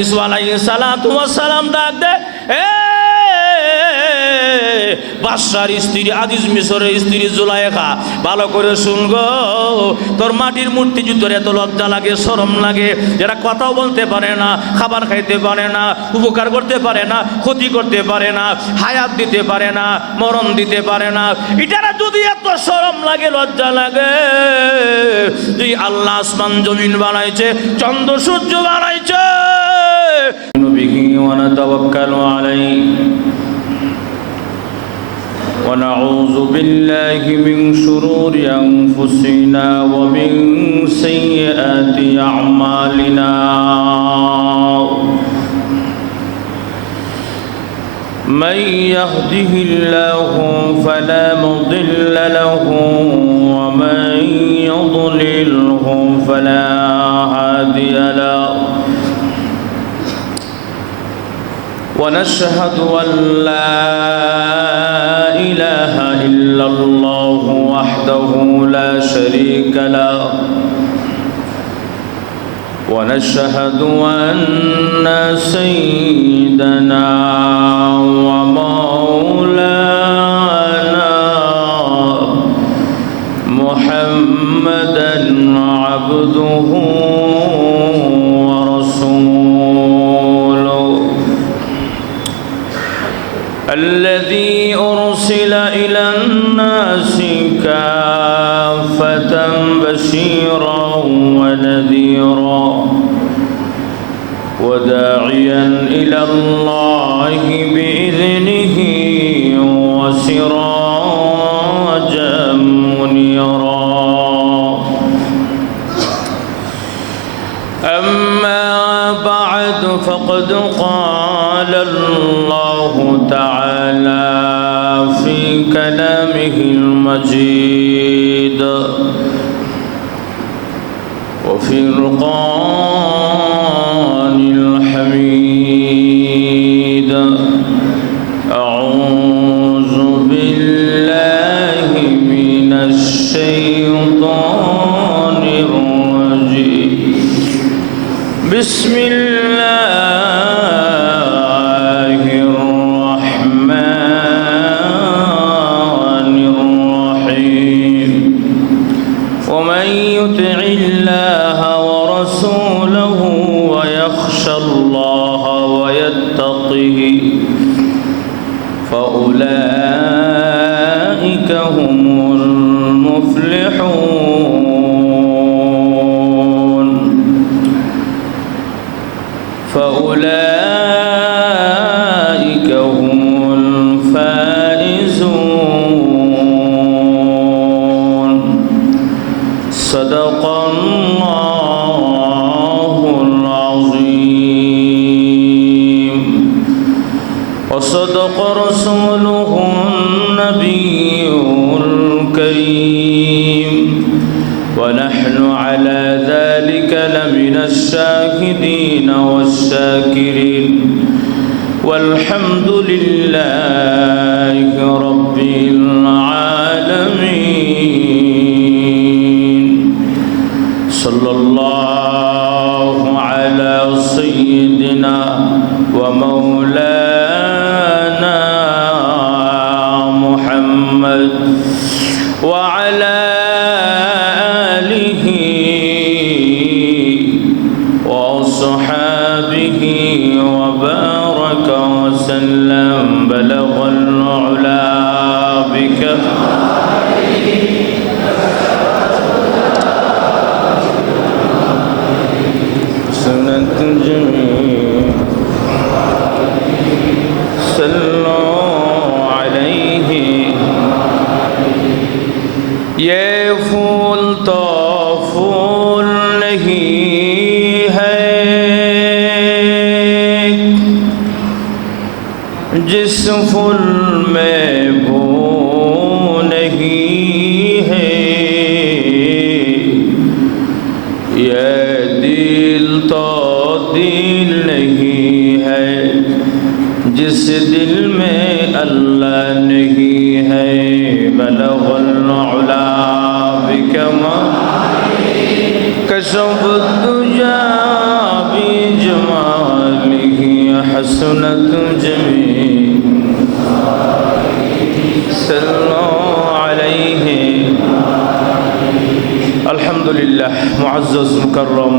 ঈসা আলাইহিস সালাতু ওয়াস সালাম ডাক দে, বাদশার স্ত্রী আজিজ মিশরের স্ত্রী জুলাইখা, ভালো করে শুনগো। তোর মাটির মূর্তি যুদ্ধের এত লজ্জা লাগে, শরম লাগে, যারা কথাও বলতে পারে না, খাবার খাইতে পারে না, উপকার করতে পারে না, ক্ষতি করতে পারে না, হায়াত দিতে পারে না, মরণ দিতে পারে না, এটারা যদি এত শরম লাগে, লজ্জা লাগে, যে আল্লাহ আসমান জমিন বানাইছে, চন্দ্র সূর্য বানাইছে, বিহি ওয়া নাতাওয়াক্কালু আলাইহি ونعوذ بالله من شرور أنفسنا ومن سيئات أعمالنا من يهده الله فلا مضل له ومن يضلله فلا هادي له ونشهد أن لا إله إلا الله وحده لا شريك له ونشهد أن سيدنا ومولانا محمدا عبده الذي أرسل إلى الناس كافة بشيرا ونذيرا وداعيا إلى الله بإذنه وسراجا منيرا أما بعد فقد قال الله تعالى في كلامه المجيد وفي القرآن الحميد أعوذ بالله من الشيطان الرجيم بسم الله فأولئك هم المفلحون فأولئك هم الفائزون صدق الله العظيم وصدق رسوله النبي الكريم ونحن على ذلك لمن الشاهدين والشاكرين والحمد لله رب العالمين صلى الله على سيدنا ومولانا محمد وعلى آله وصحابه وبارك وسلم بلغ العلا بكماله سنة الجميع صلوا عليه ये फूल तो फूल नहीं है जिस फूल में बू नहीं है ये दिल तो दिल नहीं है जिस दिल में अल्लाह नहीं है बलगल उला बिकमालिही कशफ दुजा बिजमालिही حسنت جميع صلوا عليه আলহামদুলিল্লাহ। মুআজ্জাজ মুকাররম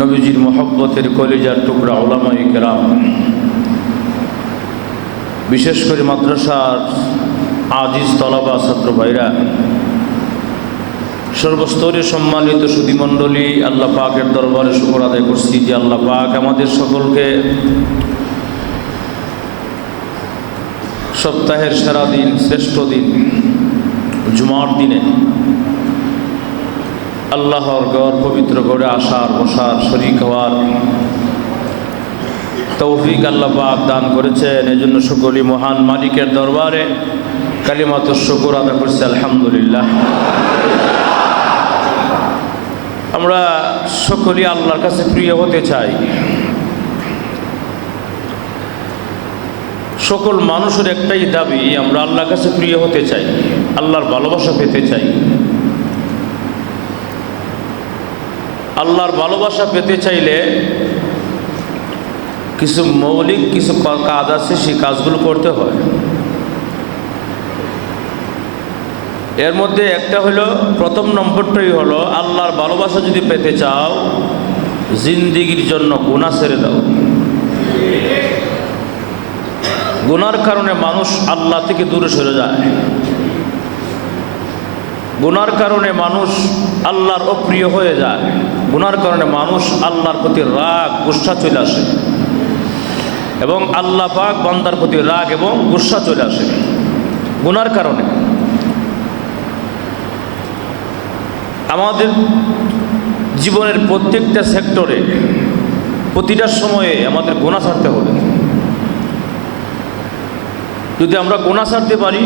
নবীজির মহব্বতের কলিজার টুকরা উলামায়ে কেরাম, বিশেষ করে মাদ্রাসার আজিজ তলাবা ছাত্র ভাইরা, সর্বস্তরে সম্মানিত সুধীমণ্ডলী, আল্লাহ পাকের দরবারে শুকর আদায় করছি যে আল্লাহ পাক আমাদের সকলকে সপ্তাহের সেরা দিন, শ্রেষ্ঠ দিন, জুমার দিনে আল্লাহর ঘর, পবিত্র ঘরে আসার, বসার, শরীক হওয়ার তৌফিক আল্লাহ পাক দান করেছেন। এজন্য সকলই মহান মালিকের দরবারে কালিমাতুশ শুকর আদায় করছি আলহামদুলিল্লাহ। আমরা সকলেই আল্লাহর কাছে প্রিয় হতে চাই। সকল মানুষের একটাই দাবি, আমরা আল্লাহর কাছে প্রিয় হতে চাই, আল্লাহর ভালোবাসা পেতে চাই। আল্লাহর ভালোবাসা পেতে চাইলে কিছু মৌলিক কিছু কাজ আছে, সেই কাজগুলো করতে হয়। এর মধ্যে একটা হলো, প্রথম নম্বরটাই হলো, আল্লাহর ভালোবাসা যদি পেতে চাও, জিন্দিগির জন্য গুনাহ ছেড়ে দাও। গুনার কারণে মানুষ আল্লাহ থেকে দূরে সরে যায়, গুনার কারণে মানুষ আল্লাহর অপ্রিয় হয়ে যায়, গুনার কারণে মানুষ আল্লাহর প্রতি রাগ, গুসা চলে আসে, এবং আল্লাহ পাক বান্দার প্রতি রাগ এবং গুসা চলে আসে গুনার কারণে। আমাদের জীবনের প্রত্যেকটা সেক্টরে, প্রতিটা সময়ে আমাদের গুনাহ ছাড়তে হবে। যদি আমরা গুনাহ ছাড়তে পারি,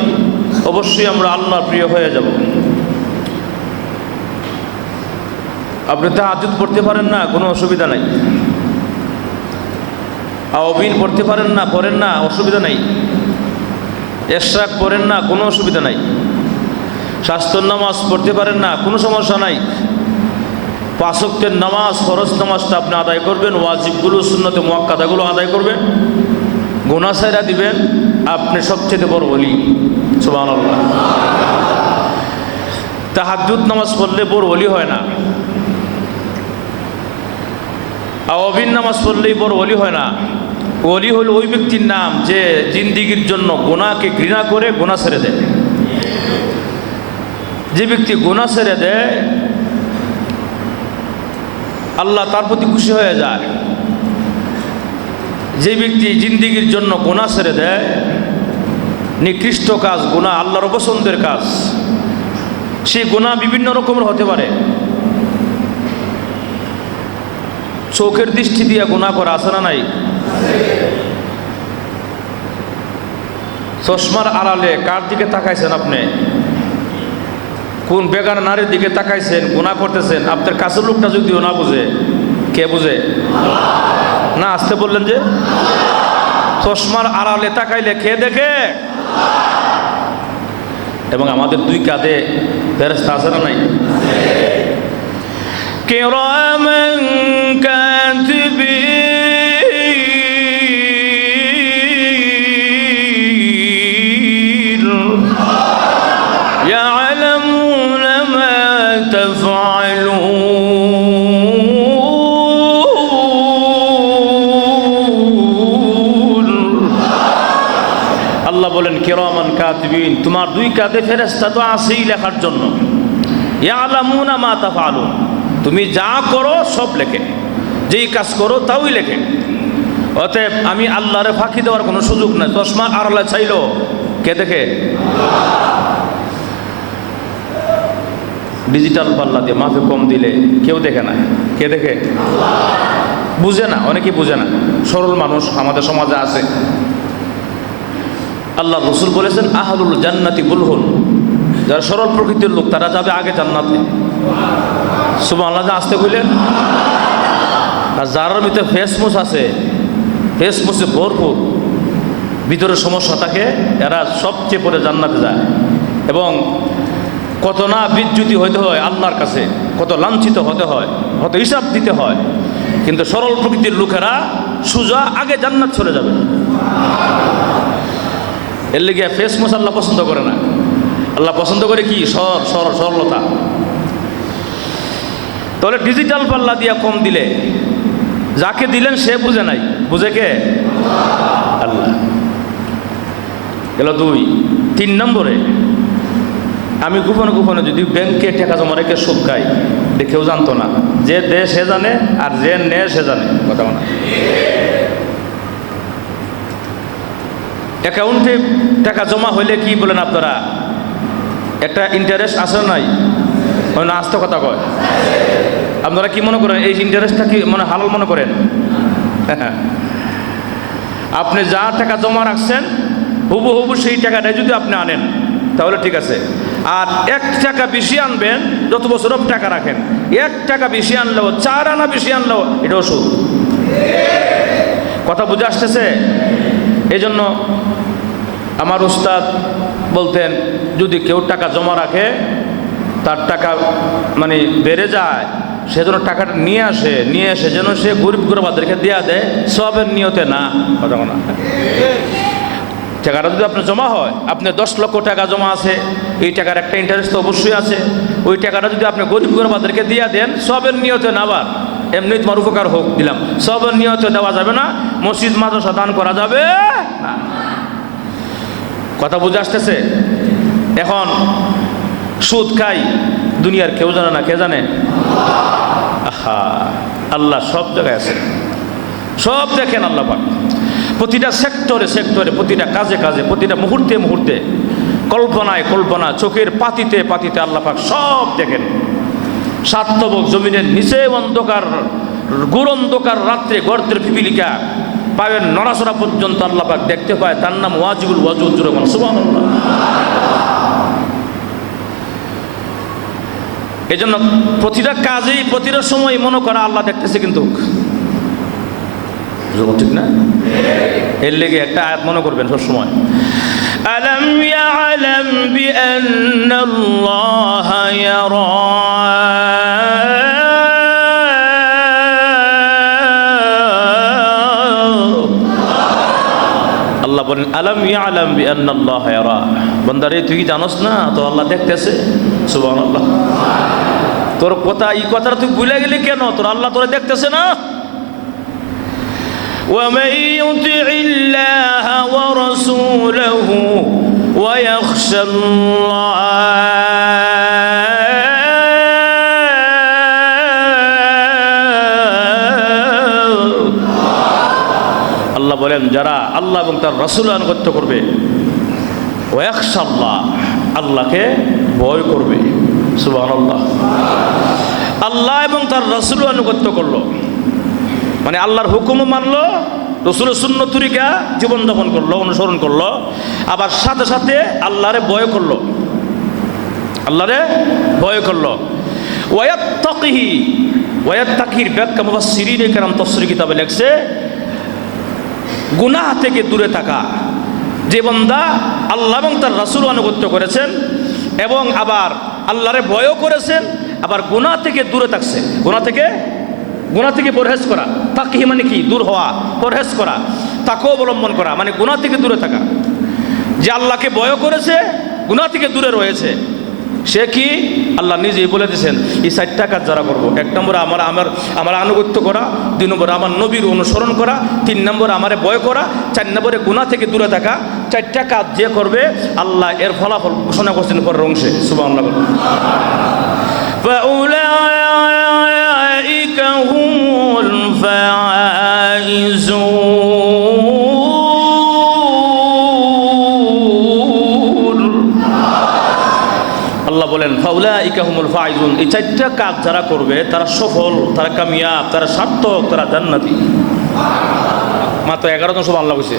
অবশ্যই আমরা আল্লাহর প্রিয় হয়ে যাব। আপনি তাহাজ্জুদ পড়তে পারেন না, কোনো অসুবিধা নাই। আওয়াবিন পড়তে পারেন না, পড়েন না, অসুবিধা নাই। ইশরাক পড়েন না, কোনো অসুবিধা নাই। শাস্ত্র নামাজ পড়তে পারেন না, কোনো সমস্যা নাই। 5 ওয়াক্তের নামাজ, ফরজ নামাজটা আপনি আদায় করবেন, ওয়াজিবগুলো, সুন্নতে মুআক্কাদাগুলো আদায় করবেন, গুনাহ ছাইড়া দিবেন, আপনি সবচেয়ে বড় ওলি। সুবহানাল্লাহ। তাহাজ্জুদ নামাজ পড়লে বড় ওলি হয় না, আওয়াবিন নামাজ পড়লেই বড় ওলি হয় না। ওলি হলো ওই ব্যক্তির নাম যে জিন্দিগির জন্য গুনাহকে ঘৃণা করে গুনাহ ছেড়ে দেয়। যে ব্যক্তি গুনাহ ছেড়ে দেয়, আল্লাহ তার প্রতি খুশি হয়ে যায়। যে ব্যক্তি জিন্দিগির জন্য গুনাহ ছেড়ে দেয়, নিকৃষ্ট কাজ, গুনাহ, আল্লাহর অপছন্দের কাজ, সেই গুনাহ বিভিন্ন রকমের হতে পারে। চোখের দৃষ্টি দিয়ে গুনাহ করা আছে না নাই? চশমার আড়ালে কার দিকে তাকাইছেন আপনি? কোন বেগানা নারীর দিকে তাকাইছেন, গুনাহ করতেছেন। আপনার কাছের লোকটা যদিও না বুঝে, কে বুঝে? না, আসতে বললেন যে? চশমার আড়ালে তাকাইলে কে দেখে? এবং আমাদের 2 কাঁধে ফেরেশতা আছে না নাই? কিরামান কাতিবিন ইয়ালামুনা মা তাফআলুন। আল্লাহ বলেন কিরামান কাতিবিন, তোমার 2 কাঁধে ফেরেশতা তো আছেই লেখার জন্য। ইয়ালামুনা মা তাফআলুন, তুমি যা করো সব লেখে, যেই কাজ করো তাওই লেখে। অতএব আমি আল্লাহরে ফাঁকি দেওয়ার কোনো সুযোগ নাই। চশমা আড়ালে চাইলো, কে দেখে? ডিজিটাল পাল্লা দিয়ে মাফে কম দিলে কেউ দেখে না, কে দেখে? বুঝে না, অনেকেই বুঝে না। সরল মানুষ আমাদের সমাজে আছে। আল্লাহ রাসূল বলেছেন, আহলুল জান্নাতি বুলহুন, যারা সরল প্রকৃতির লোক তারা যাবে আগে জান্নাতে। সুবহানাল্লাহ, আসতে কইলেন। আর যার ভিতরে ফেসমুস আছে, ফেসমুসে ভরপুর, ভিতরে সমস্যা থাকে, এরা সবচেয়ে পরে জান্নাতে যায়। এবং কত না বিচ্যুতি হইতে হয় আল্লাহর কাছে, কত লাঞ্ছিত হতে হয়, কত হিসাব দিতে হয়, কিন্তু সরল প্রকৃতির লোকেরা সুজা আগে জান্নাত চলে যাবে। এর লেগে ফেস মোছ আল্লাহ পছন্দ করে না। আল্লাহ পছন্দ করে কি? সরলতা। তাহলে ডিজিটাল পাল্লা দিয়া কম দিলে যাকে দিলেন সে বুঝে নাই, বুঝে কে? আল্লাহ। গেল 2। 3 নম্বরে, আমি গোপনে গোপনে যদি ব্যাংকে টাকা জমা রেখে সুদ খাই, কেউ জানতো না। যে দে সে জানে, আর যে নে সে জানে। কথা বলা, অ্যাকাউন্টে টাকা জমা হইলে কি বলেন আপনারা? একটা ইন্টারেস্ট আসে নাই? না, আসতে কথা কয়। আপনারা কি মনে করেন এই ইন্টারেস্টটা কি মানে হালাল মনে করেন? আপনি যা টাকা জমা রাখছেন হুবহু সেই টাকাটাই যদি আপনি আনেন তাহলে ঠিক আছে। আর 1 টাকা বেশি আনবেন, যত বছর টাকা রাখেন, 1 টাকা বেশি আনলেও, 4 আনা বেশি আনলেও এটাও সুদ। কথা বুঝে আসতেছে? এই জন্য আমার উস্তাদ বলতেন, যদি কেউ টাকা জমা রাখে, তার টাকা মানে বেড়ে যায়, সেজন্য টাকাটা নিয়ে আসে যেন সে গরিব গুরবাদেরকে দেয়া দেয়, সবের নিয়তে না। কথা না, টাকাটা যদি আপনার জমা হয়, আপনার 10 লক্ষ টাকা জমা আছে, এই টাকার একটা ইন্টারেস্ট তো অবশ্যই আছে। ওই টাকাটা যদি আপনি গরিব গুরবাদেরকে দিয়ে দেন, সবের নিয়তে না, আবার এমনি তোমার উপকার হোক দিলাম, সবের নিয়তে দেওয়া যাবে না। মসজিদ মাদ্রাসা দান করা যাবে না। কথা বুঝে আসতেছে? এখন সুদ খাই, দুনিয়ার কেউ জানে না। কে জানে? আহা, আল্লাহ সব জায়গায় আছে, সব দেখেন আল্লাহ পাক। প্রতিটা সেক্টরে, প্রতিটা কাজে, প্রতিটা মুহূর্তে, কল্পনা, চোখের পাতিতে আল্লাহ পাক সব দেখেন। সাতবক জমিনের নিচে অন্ধকার, গুড় অন্ধকার রাত্রে গর্তের পিপিলিকা পায়ের নড়াচড়া পর্যন্ত আল্লাহ পাক দেখতে পায়। তার নাম ওয়াজিবুল ওয়াজুদ। সুবহানাল্লাহ। এই জন্য প্রতিটা কাজেই, প্রতিটা সময় মনে করা আল্লাহ দেখতেছে, কিন্তু ঠিক না? এর লেগে একটা আয়াত মনে করবেন সবসময়, আলাম ইয়ালাম বিআন্নাল্লাহা ইয়ারা। আল্লাহ বলেন, আলাম ইয়ালাম বিআন্নাল্লাহা ইয়ারা। বান্দারে, তুই কি জানোস না তো আল্লাহ দেখতেছে? সুবহানাল্লাহ। তোর কথা, এই কথাটা তুই ভুলে গেলি কেন? তোর আল্লাহ তোরা দেখতেছে না? ومن يطع الله ورسوله ويخشى الله আল্লাহ বলেন, যারা আল্লাহ এবং তার রাসূল আনুগত্য করবে, ওয়াখশা আল্লাহ, আল্লাহকে ভয় করবে। সুবহানাল্লাহ। আল্লাহ এবং তার রাসূল আনুগত্য করলো মানে আল্লাহর হুকুমও মানলো, রাসূলের সুন্নত তরিকা জীবনযাপন করলো, অনুসরণ করলো, আবার সাথে সাথে আল্লাহরে ভয় করলো, ওয়াত্তাকির ব্যাখ্যা মুফাসসিরিনে কেরাম তাফসীর কিতাবে লেখছে, গুনাহ থেকে দূরে থাকা। যে বান্দা আল্লাহ এবং তার রাসূল আনুগত্য করেছেন এবং আবার আল্লাহরে ভয়ও করেছেন, আবার গুনাহ থেকে দূরে থাকছে, গুনাহ থেকে পরহেজ করা। তাকহি মানে কি? দূর হওয়া, পরহেজ করা, তাকে অবলম্বন করা মানে গুনাহ থেকে দূরে থাকা। যে আল্লাহকে ভয় করেছে, গুনাহ থেকে দূরে রয়েছে, সে কি? আল্লাহ নিজেই বলে দিয়েছেন, এই 4টা কাজ যারা করবো, 1 নম্বরে আমার আনুগত্য করা, 2 নম্বরে আমার নবীর অনুসরণ করা, 3 নম্বরে আমারে ভয় করা, 4 নম্বরে গুনাহ থেকে দূরে থাকা। 4টা কাজ যে করবে, আল্লাহ এর ফলাফল ঘোষণা করছেন পরের অংশে। সুবহানাল্লাহ। ফাউলাইকা হুমুল ফাইজুন। আল্লাহ বলেন, ফাউলাইকা হুমুল ফাইজুন। এই 4টা কাজ যারা করবে তারা সফল, তারা কামিয়াব, তারা সার্থক, তারা জান্নাতি। মাত্র 11 জন সব আল্লাহ বলছে।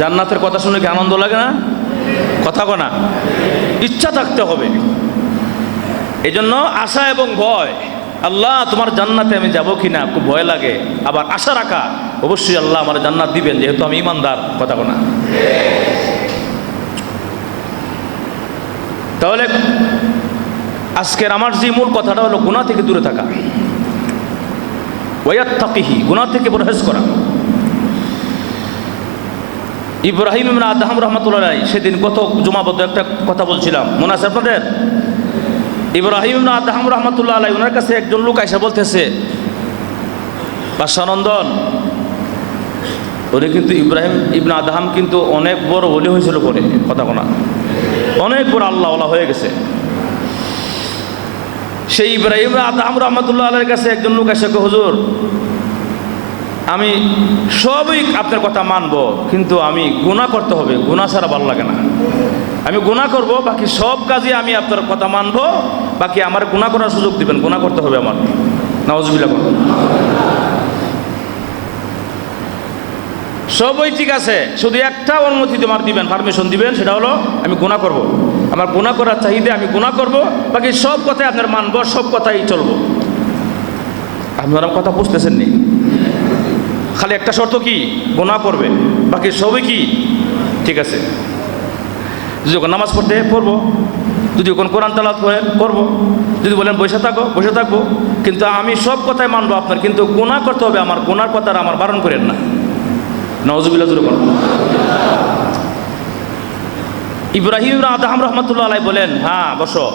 জান্নাতের কথা শুনে কি আনন্দ লাগে না? কথা কনা, ইচ্ছা থাকতে হবে। এই জন্য আশা এবং ভয়, আল্লাহ তোমার জান্নাতে আমি যাব কিনা খুব ভয় লাগে, আবার আশা রাখা অবশ্যই আল্লাহ আমার জান্নাত দিবেন, যেহেতু আমি ইমানদার। কথা কনা। তাহলে আজকের আমার যে মূল কথাটা হলো গুনাহ থেকে দূরে থাকা। ওয়াত্তাকিহি, গুনাহ থেকে পরহেজ করা। ইব্রাহিম ইবনে আদহাম রাহমাতুল্লাহ আলাইহি সেদিন কত জুমাবদ্ধ একটা কথা বলছিলাম, মনে আছে আপনাদের? ইব্রাহিম ইবনে আদহাম রাহমাতুল্লাহ আলাইহি ওনার কাছে একজন লোক আইসা বলতেছে, বাদশানন্দন, উনি কিন্তু ইব্রাহিম ইবনে আদহাম কিন্তু অনেক বড় ওলি হয়েছিল, পরে কথা কোনা অনেক বড় আল্লাহওয়ালা হয়ে গেছে। সেই ইব্রাহিম আদহাম রাহমাতুল্লাহ আলাইহির কাছে একজন লোক এসে কয়, হুজুর, আমি সবই আপনার কথা মানবো, কিন্তু আমি গুনাহ করতে হবে, গুনাহ ছাড়া ভালো লাগে না। আমি গুনাহ করব, বাকি সব কাজে আমি আপনার কথা মানবো, বাকি আমার গুনাহ করার সুযোগ দিবেন, গুনাহ করতে হবে আমার। নাউজুবিল্লাহ। সবই ঠিক আছে, শুধু একটা অনুমতি তোমার দিবেন, পারমিশন দিবেন, সেটা হলো আমি গুনাহ করব। আমার গুনাহ করার চাহিদা, আমি গুনাহ করব, বাকি সব কথাই আপনার মানবো, সব কথাই চলবো। আপনারা কথা বুঝতেছেন নি? খালি একটা শর্ত কি, গুনাহ করবে, বাকি সবই কি ঠিক আছে। যদি ওখানে নামাজ পড়তে পড়বো, যদি ওখানে কোরআন তেলাওয়াত করেন করবো, যদি বলেন বসে থাকো বসে থাকবো, কিন্তু আমি সব কথাই মানবো আপনার, কিন্তু গুনাহ করতে হবে আমার, গুনার কথা আমার বারণ করেন না। নাউজুবিল্লাহ। ইব্রাহিম ইবনে আদহাম রাহমাতুল্লাহ আলাইহি বলেন, হ্যাঁ বসো,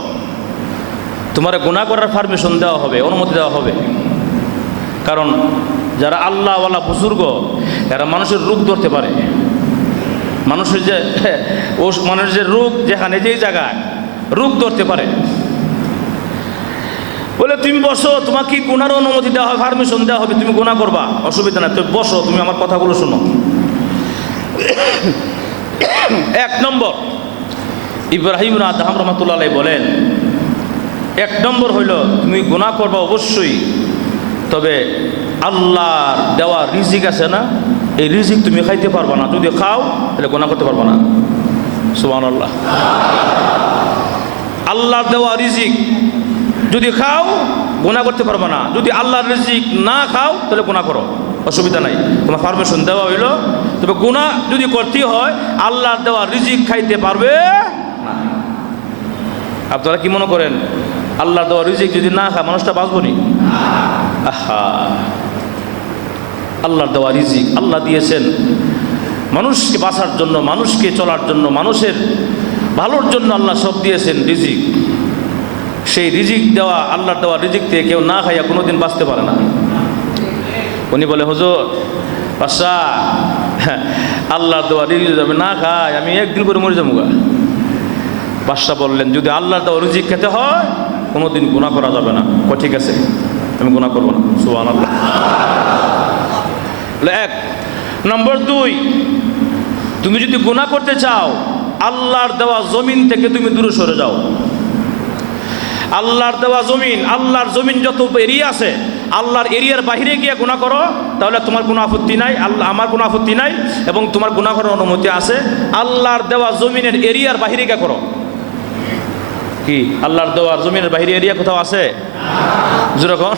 তোমার গুনাহ করার পারমিশন দেওয়া হবে, অনুমতি দেওয়া হবে। কারণ যারা আল্লাহওয়ালা বুজুর্গ, এরা মানুষের রূপ ধরতে পারে। মানুষের যে রূপ, যেখানে যেই জায়গায় রূপ ধরতে পারে। বলে তুমি বসো, তোমাকে গুনার অনুমতি দেওয়া হবে, পারমিশন দেওয়া হবে, তুমি গুনাহ করবা, অসুবিধা নাই, তুমি বসো, তুমি আমার কথাগুলো শোনো। এক নম্বর, ইব্রাহিম ইবনে আদহাম রাহমাতুল্লাহ আলাইহি বলেন, এক নম্বর হইল তুমি গুনাহ করবা অবশ্যই, তবে আল্লাহর দেওয়া রিজিক আছে না, এই রিজিক তুমি খাইতে পারবা না। যদি খাও তাহলে গুনাহ করতে পারবা না। সুবহানাল্লাহ। আল্লাহর দেওয়া রিজিক যদি খাও গুনাহ করতে পারবা না, যদি আল্লাহর রিজিক না খাও তাহলে গুনাহ করো, অসুবিধা নাই, তোমার পারমিশন দেওয়া হইল। তবে গুনাহ যদি করতে হয় আল্লাহর দেওয়া রিজিক খাইতে পারবে না। আপনারা কি মনে করেন আল্লাহর দেওয়া রিজিক যদি না খায় মানুষটা বাঁচবো নি? আহা, আল্লাহর দেওয়া রিজিক আল্লাহ দিয়েছেন মানুষকে বাঁচার জন্য, মানুষকে চলার জন্য, মানুষের ভালোর জন্য আল্লাহ সব দিয়েছেন রিজিক। সেই রিজিক দেওয়া, আল্লাহর দেওয়া রিজিক থেকে কেউ না খাইয়া কোনোদিন বাঁচতে পারে না। উনি বলে, হুজুর বাদশা, আল্লাহর দেওয়া রিজিক যাবে না খায়, আমি একদিন করে মরে যাবো গা। বাদশা বললেন, যদি আল্লাহর দেওয়া রিজিক খেতে হয় কোনোদিন গুনাহ করা যাবে না। ঠিক আছে, আমি গুনাহ করবো না। সুবহানাল্লাহ। এক নম্বর। দুই, তুমি যদি গুনাহ করতে চাও আল্লাহর দেওয়া জমিন থেকে তুমি দূরে সরে যাও। আল্লাহর দেওয়া জমিন, আল্লাহর জমিন যত এরিয়া আছে, আল্লাহর এরিয়ার বাহিরে গিয়ে গুনাহ করো, তাহলে তোমার কোনো আপত্তি নাই, আল্লাহ আমার কোনো আপত্তি নাই, এবং তোমার গুনাহ করার অনুমতি আছে। আল্লাহর দেওয়া জমিনের এরিয়ার বাহিরে গিয়ে করো। কি আল্লাহর দেওয়া জমিনের বাহিরে এরিয়া কোথাও আছে? যেরকম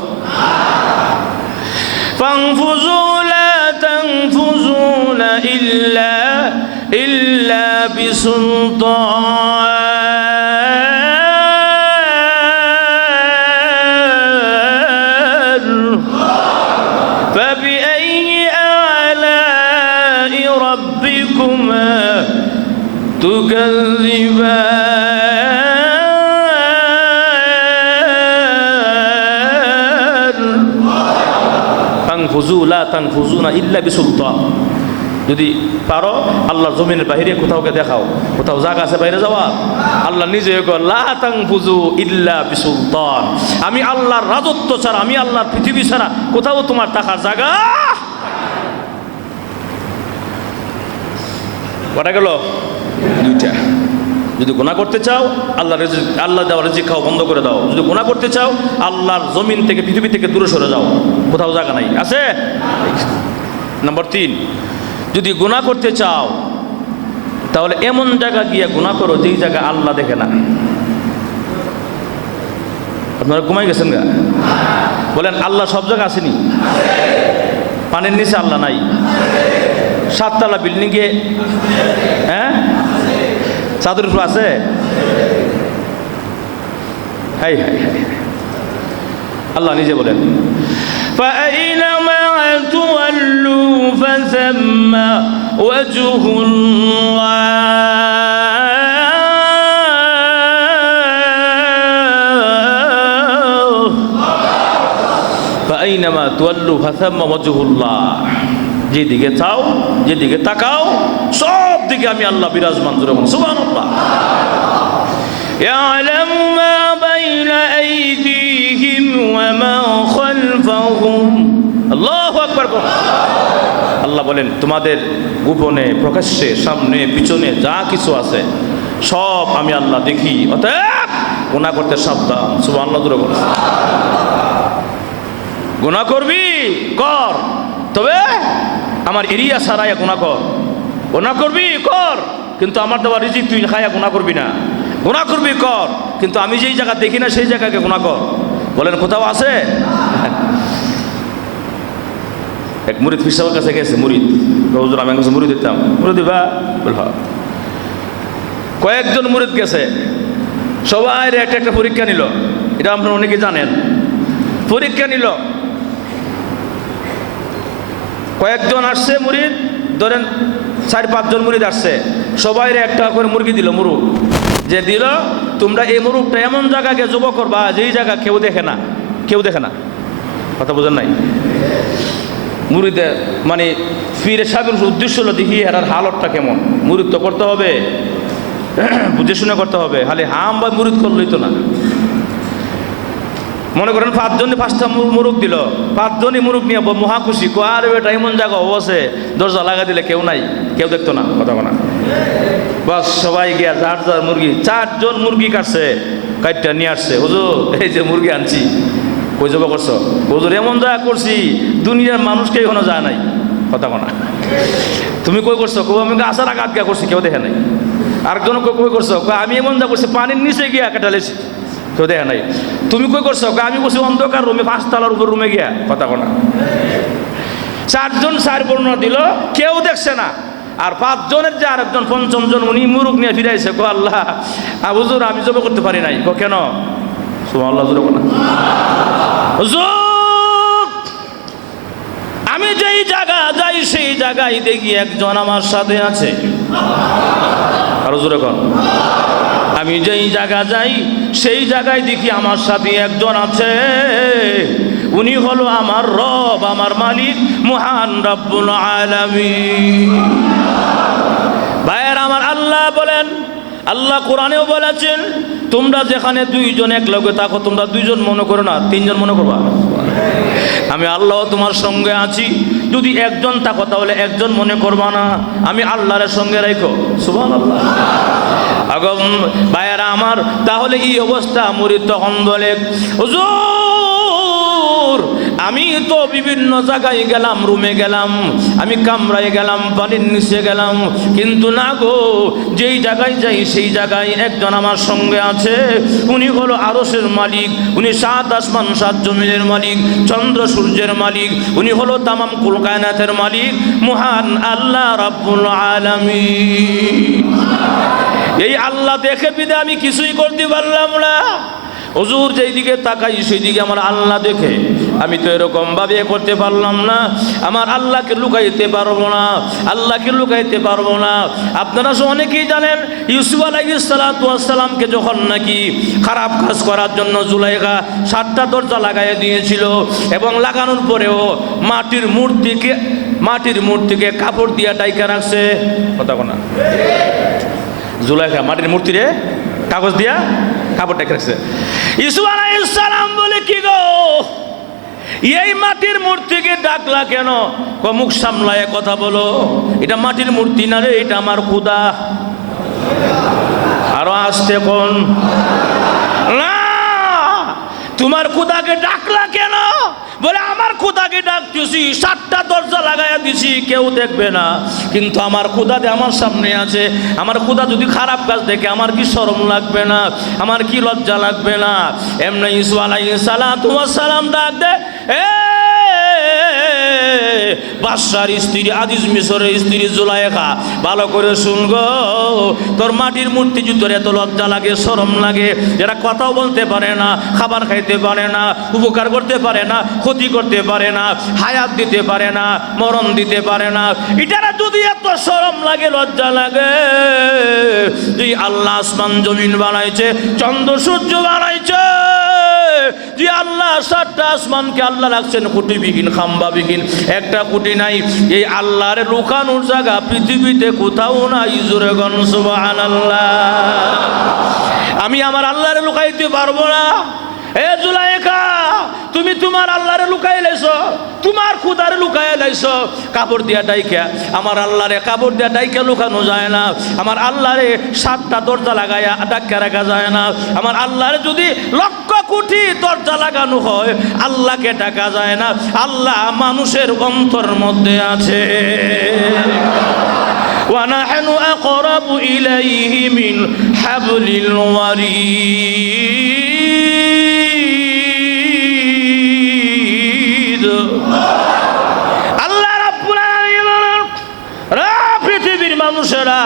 ফানফুযু লা তানফুযুনা ইল্লা বিসুলতান ফাবিআইয়ি আলা'i রাব্বিকুমা তুকাযযিবান ফানফুযু লা তানফুযুনা ইল্লা বিসুলতান। যদি পারো আল্লাহর জমিনের বাইরে কোথাও দেখাও, কোথাও জায়গা আছে বাইরে যাওয়া? আল্লাহ নিজে লা তানফুযু ইল্লা বিসুলতান, আমি আল্লাহর রাজত্ব ছাড়া, আমি আল্লাহর পৃথিবী ছাড়া কোথাও তোমার থাকার জায়গা। কটা গেল? দুইটা। যদি গুনাহ করতে চাও আল্লাহ দেওয়া রিজিক খাও, বন্ধ করে দাও। যদি গুনাহ করতে চাও আল্লাহর জমিন থেকে, পৃথিবী থেকে দূরে সরে যাও, কোথাও জায়গা নাই, আছে? নম্বর 3, যদি গুনাহ করতে চাও তাহলে এমন জায়গা গিয়ে গুনাহ করো যেই জায়গা আল্লাহ দেখে না। আপনারা ঘুমাই গেছেন গা? বলেন আল্লাহ সব জায়গা আসেনি? পানির নিচে আল্লাহ নাই? 7 তলা বিল্ডিংয়ে হ্যাঁ চাদর উপর আছে? হাই হাই হাই, আল্লাহ নিজে বলেন ফাআইনা ওয়াজহুল্লাহ ফাআইনামা তুওয়াল্লু ফাসাম্মা ওয়াজহুল্লাহ। যেদিকে চাও, যেদিকে তাকাও, সব দিকে আমি আল্লাহ বিরাজমান। সুবহানাল্লাহ। ইয়ালামু মা বাইনা আইদিহিম ওয়া মা খালফাহুম। আল্লাহু আকবার। আল্লাহ বলেন তোমাদের গোপনে, প্রকাশ্যে, সামনে, পিছনে যা কিছু আছে সব আমি আল্লাহ দেখি, অতএব গুনাহ করতে সাবধান। সুবহানাল্লাহ। গুনাহ করবি কর, তবে আমার এরিয়া সারাইয়া গুনাহ কর। গুনাহ করবি কর, কিন্তু আমার দেওয়া রিজিক তুই খাইয়া গুনাহ করবি না। গুনাহ করবি কর, কিন্তু আমি যেই জায়গা দেখি না সেই জায়গাকে গুনাহ কর। বলেন কোথাও আছে? এক মুরিদ পীর সাহেবের কাছে গেছে। মুরিদ হুজুর আমি কাছে মুরিদ দিতাম। মুরিদ দিবা বল হ্যাঁ। কয়েকজন মুরিদ গেছে, সবাই একটা একটা পরীক্ষা নিল। এটা আপনারা অনেকে জানেন। পরীক্ষা নিল, কয়েকজন আসছে মুরিদ, ধরেন 4-5 জন মুরিদ আসছে, সবাই একটা করে মুরগি দিল, মুরুগ যে দিল, তোমরা এই মুরুগটা এমন জায়গাকে জব করবা যেই জায়গা কেউ দেখে না, কেউ দেখে না। কথা বোঝেন নাই? মুরিদে মানে পীর সাহেবের উদ্দেশ্য হলো দেখি এর হালতটা কেমন। মুরিদ তো করতে হবে, বুঝে শুনে করতে হবে। খালি হাম বা মুরিদ করলেই তো না। মনে করেন 5 জনে 5টা মুরুগ দিল, 5 জনই মুরুগ নিয়ে মহা খুশি। আর এটা এমন জায়গা অবশ্যে দরজা লাগা দিলে কেউ নাই, কেউ দেখতো না। কথা বলা বাস, সবাই গিয়া যার যার মুরগি, 4 জন মুরগি কাটছে, কাটটা নিয়ে আসছে। হুজুর এই যে মুরগি আনছি। কই জবা করছো? হুজুর এমন জায়গা করছি দুনিয়ার মানুষকে এখনো যায় নাই। কথা বলা তুমি কই করছো? আমি আসার আগে আটকা করছি, কেউ দেখে নাই। আরেকজন কই করছো? আমি এমন যা করছি পানির নিচে গিয়া কাটালেছি, কেউ দেখে নাই। তুমি কই করছো? আমি বসে অন্ধকার রুমে, 5 তলার উপর রুমে গিয়া। কথা বলা 4 জন 4 বর্ণনা দিল, কেউ দেখছে না। আর 5 জনের যে আরেকজন 5ম জন উনি মুরুগ নিয়ে ফিরাইছে। কো আল্লাহ হুজুর আমি জব করতে পারি নাই। কো কেন? সুবহানাল্লাহ। হুজুর আমি যেই জায়গা যাই সেই জায়গায় দেখি একজন আমার সাথে আছে। আর হুজুর এখন আমি যেই জায়গা যাই সেই জায়গায় দেখি আমার সাথে একজন আছে। উনি হলো আমার রব, আমার মালিক, মহান রব্বুল আলামিন। ভাইয়ের আমার আল্লাহ বলেন, আল্লাহ কোরআনেও বলেছেন তোমরা যেখানে 2 জন এক লগে থাকো, তোমরা 2 জন মনে করো না, 3 জন মনে করবা। আমি আল্লাহ তোমার সঙ্গে আছি। যদি একজন থাকো তাহলে একজন মনে করবা না, আমি আল্লাহর সঙ্গে রাখো। সুবহানাল্লাহ। আগম ভাইয়েরা আমার, তাহলে এই অবস্থা মুরিদ তখন বলে হুজুর আমি তো বিভিন্ন জায়গায় গেলাম, রুমে গেলাম, আমি কামরায় গেলাম, পানির নিচে গেলাম, কিন্তু না গো, যেই জায়গায় যাই সেই জায়গায় একজন আমার সঙ্গে আছে। উনি হলো আরশের মালিক, উনি 7 আসমান 7 জমিনের মালিক, চন্দ্র সূর্যের মালিক, উনি হলো তামাম কুল কায়নাতের মালিক, মহান আল্লাহ রাব্বুল আলামিন। এই আল্লাহ দেখে বিদে আমি কিছুই করতে পারলাম না। হুজুর যেই দিকে তাকাই সেই দিকে আমার আল্লাহ দেখে। আমি তো এরকম ভাবে করতে পারলাম না। আমার আল্লাহকে লুকাইতে পারবো না, আল্লাহকে লুকাইতে পারবো না। আপনারা তো অনেকেই জানেন ইউসুফ আলাইহিস সালাতু ওয়াস সালামকে যখন নাকি খারাপ কাজ করার জন্য জুলাইখা 7টা দরজা লাগাই দিয়েছিল, এবং লাগানোর পরেও মাটির মূর্তিকে কাপড় দিয়া ডাইকা রাখছে। কথা কোনা জুলাইখা মাটির মূর্তিরে কাগজ দিয়া কাপড় ডাইকা রাখছে। ইউসুফ আলাইহিস সালাম বলে কি গো এই মাটির মূর্তিকে ডাকলা কেন? মুখ সামলায় কথা বলো, এটা মাটির মূর্তি না রে, এটা আমার খোদা। আরো আসতে কোন না, তোমার খোদাকে ডাকলা কেন? বলে আমার খোদাকে ডাকতেছি, 7টা দরজা লাগাইয়া দিছি, কেউ দেখবে না, কিন্তু আমার খোদা আমার সামনে আছে। আমার খোদা যদি খারাপ কাজ দেখে আমার কি শরম লাগবে না? আমার কি লজ্জা লাগবে না? এমনি ইউসুফ আলাইহিস সালাতু ওয়াস সালাম ডাক দে, বাদশার স্ত্রী আজিজ মিশরের স্ত্রী জুলাইখা, ভালো করে শুনগো, তোর মাটির মূর্তি যুদ্ধের এত লজ্জা লাগে, শরম লাগে, যারা কথাও বলতে পারে না, খাবার খাইতে পারে না, উপকার করতে পারে না, ক্ষতি করতে পারে না, হায়াত দিতে পারে না, মরণ দিতে পারে না, এটারা যদি এত শরম লাগে, লজ্জা লাগে, যে আল্লাহ আসমান জমিন বানাইছে, চন্দ্র সূর্য বানাইছে, যে আল্লাহ 7টা আসমানকে আল্লাহ রাখছেন খুঁটিবিহীন, খাম্বাবিহীন, একটা খুঁটি নাই, এই আল্লাহর লুকানোর জায়গা পৃথিবীতে কোথাও নাই। জোরে গণ সুবহানাল্লাহ। আমি আমার আল্লাহর লুকাইতে পারবো না। এ জুলাইখা, তুমি তোমার আল্লাহরে লুকাই লাইছো, তোমার খুদারে লুকাই লাইছো কাপড় দিয়া ডাইকা। আমার আল্লাহরে কাপড় দিয়া ডাইকা লুকানো যায় না। আমার আল্লাহরে 7টা দরজা লাগাইয়া ডাক্কা রাখা যায় না। আমার আল্লাহরে যদি লক্ষ কোটি দরজা লাগানো হয়, আল্লাহকে ডাকা যায় না। আল্লাহ মানুষের অন্তর মধ্যে আছে। وَنَحْنُ أَقْرَبُ إِلَيْهِ مِنْ حَبْلِ الْوَرِيدِ। আল্লাহ রাব্বুল আলামিন বলেন, রা পৃথিবীর মানুষেরা,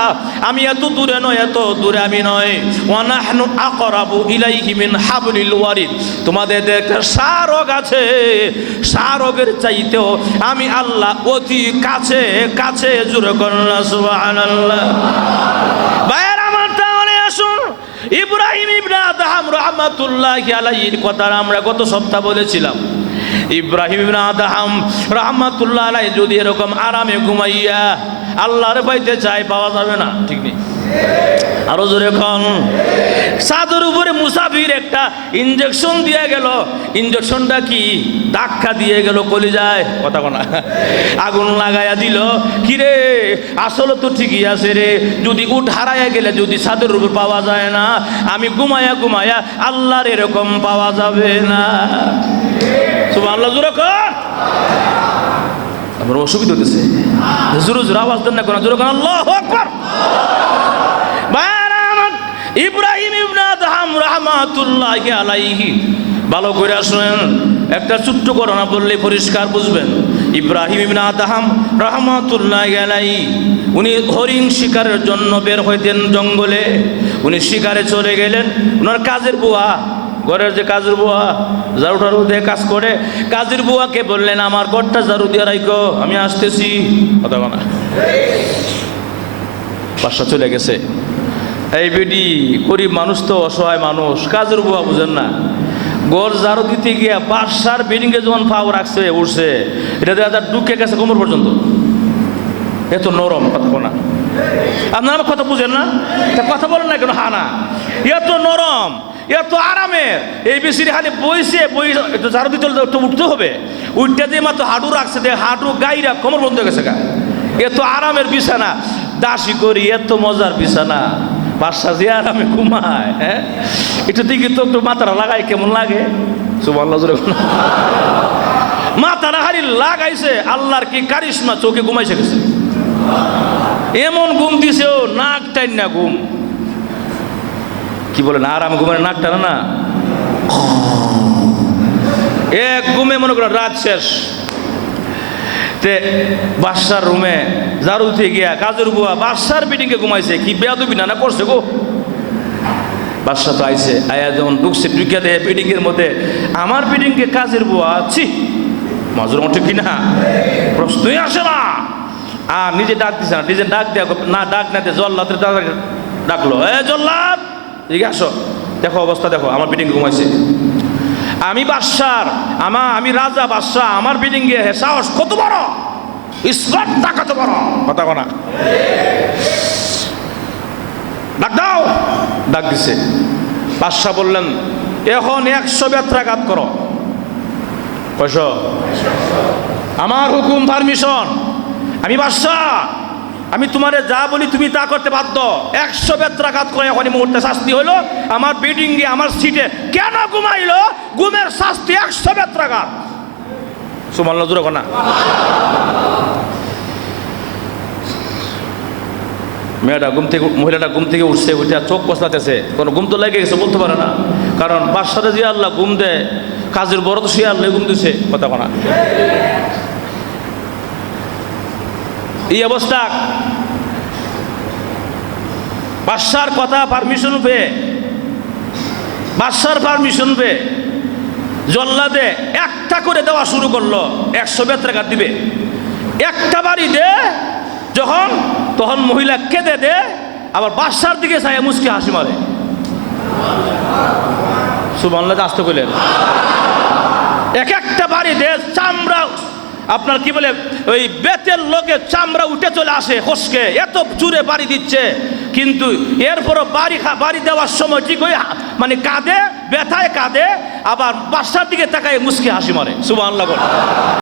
আমি এত দূরে নয়, এত দূরে আমি নয়। ওয়ানাহনু আকরাবু ইলাইহি মিন হাবলিল ওয়ারিদ। তোমাদের একটা শারক আছে, শারকের চাইতেও আমি আল্লাহ অতি কাছে কাছে। জোরে করুন সুবহানাল্লাহ। ভাইয়ের আমার, তাহলে আসুন, ইব্রাহিম ইবনে আদহাম রাহমাতুল্লাহি আলাইহির কথা আমরা গত সপ্তাহ বলেছিলাম। ইব্রাহিম ইবনে আদহাম রাহমাতুল্লাহ আলাইহি যদি এরকম আরামে ঘুমাইয়া আল্লাহর পাইতে চাই, পাওয়া যাবে না, ঠিক নেই? আরো জোরে কোন। চাঁদের উপরে মুসাফির একটা ইনজেকশন দিয়ে গেল। ইনজেকশনটা কি? ধাক্কা দিয়ে গেল কলিজায়, কথা কোনা, আগুন লাগাইয়া দিল। কিরে, আসলে তো ঠিকই আছে রে, যদি উঠ হারাইয়া গেলে যদি চাঁদের উপর পাওয়া যায় না, আমি ঘুমাইয়া ঘুমাইয়া আল্লাহর এরকম পাওয়া যাবে না। সুবহানাল্লাহ, জোরে কোন। আমার অসুবিধা হতেছে, জোরে জোরে আওয়াজ দেন না কোন, জোরে কোন আল্লাহু আকবার। ইব্রাহিম ইবনে আদহাম রাহমাতুল্লাহি আলাইহি, ভালো করে শুনেন, একটা ছোট্ট ঘটনা বললে পরিষ্কার বুঝবেন। ইব্রাহিম ইবনে আদহাম রাহমাতুল্লাহি আলাইহি, উনি হরিণ শিকারের জন্য বের হইতেন জঙ্গলে। উনি শিকারে চলে গেলেন। ওনার কাজের বুয়া, ঘরের যে কাজের বুয়া ঝাড়ু টাড়ু দিয়ে কাজ করে, কাজের বুয়াকে বললেন, আমার ঘরটা ঝাড়ু দিয়ে রাখো, আমি আসতেছি, কথা বলা। বাসা চলে গেছে। এই বেডি গরিব মানুষ তো, অসহায় মানুষ, কাজের বুয়া বুঝেন না, ঘর ঝাড়ু দিতে গিয়া বাসার বিল্ডিংয়ে যখন পাও রাখছে, উঠছে, এটা দেখা ঢুকে গেছে কোমর পর্যন্ত, এত নরম, কথা বলা। আপনারা আমার কথা বুঝেন না? কথা বলেন না কেন? হা না, এত নরম, এত আরামের। এই বেশি খালি বইছে, বই একটু ঝাড়ু দিতে হলে একটু উঠতে হবে, উঠতে দিয়ে মাত্র হাঁটু রাখছে, হাঁটু গাইরা কোমর বন্ধ হয়ে গেছে গা। এত আরামের বিছানা, দাসি করি, এত মজার বিছানা, বাসা যে আরামে ঘুমায়। হ্যাঁ, একটু দিকে তো একটু মাথাটা লাগাই, কেমন লাগে? সুবহানাল্লাহ, মাথাটা হারি লাগাইছে, আল্লাহর কি কারিশমা, চোখে ঘুমাইছে গেছে, এমন ঘুম দিছে, ও নাক টাইন না ঘুম। কি বলে না, আরাম ঘুমের নাক টানা না, এক ঘুমে মনে করেন রাত শেষ। তে বাসার রুমে ঝাড়ু দিয়ে গিয়া কাজের বুয়া বাসার বিল্ডিংয়ে ঘুমাইছে। কি বেয়াদবি না করছে গো। বাদশা তো আইছে, আয়া যখন ঢুকছে, ঢুকে দেয় বিল্ডিংয়ের মধ্যে, আমার বিল্ডিংকে কাজের বুয়া, ছি, মাজুর মতো কিনা, প্রশ্নই আসে না। আর নিজে ডাক দিছে না, নিজে ডাক দেয়া না, ডাক না দিয়ে জল্লাদের ডাকলো, এ জল্লাদ, এদিকে আসো, দেখো অবস্থা দেখো, আমার বিল্ডিংয়ে ঘুমাইছে। আমি বাদশার, আমি রাজা বাদশাহ, আমার বিল্ডিংয়ে সাহস কত বড়, স্পর্ধা কত বড়, কথা কোনা। ডাক দাও, ডাক দিছে। বাদশাহ বললেন, এখন 100 বেত্রাঘাত করো। কয়শো? আমার হুকুম, পারমিশন, আমি বাদশাহ, আমি তোমারে যা বলি তুমি তা করতে বাধ্য। 100 বেত্রাঘাত করে এখন মুহূর্তে শাস্তি হলো। আমার বিল্ডিংয়ে, আমার সিটে কেন ঘুমাইলো, ঘুমের শাস্তি 100 বেত্রাঘাত। সুবহানাল্লাহ, জোরে কোনা। মেয়েটা ঘুম থেকে, মহিলাটা ঘুম থেকে উঠছে, উঠে চোখ কষলাতেছে, কোনো ঘুম তো লেগে গেছে, বলতে পারে না, কারণ বাদশারে যে আল্লাহ ঘুম দেয়, কাজের বড় তো সে আল্লাহ ঘুম দিছে, কথা কোনা। এই অবস্থা। বাদশার কথা পারমিশন পেয়ে, বাদশার পারমিশন পেয়ে জল্লাদে একটা করে দেওয়া শুরু করলো। 100 বেত্রাঘাত দিবে, একটা বাড়ি দে যখন, তখন মহিলা কেঁদে দে, আবার বাদশার দিকে চাই মুচকি হাসি মারে। সুবহানাল্লাহ, আসতে কইলেন। এক একটা বাড়ি দে, চামড়া আপনার কি বলে ওই বেতের লোকে চামড়া উঠে চলে আসে খসকে, এত জুড়ে বাড়ি দিচ্ছে। কিন্তু এরপরও বাড়ি দেওয়ার সময় ঠিক ওই মানে কাঁদে, ব্যথায় কাঁদে, আবার বাদশার দিকে তাকায় মুচকি হাসি মারে। সুবহানাল্লাহ।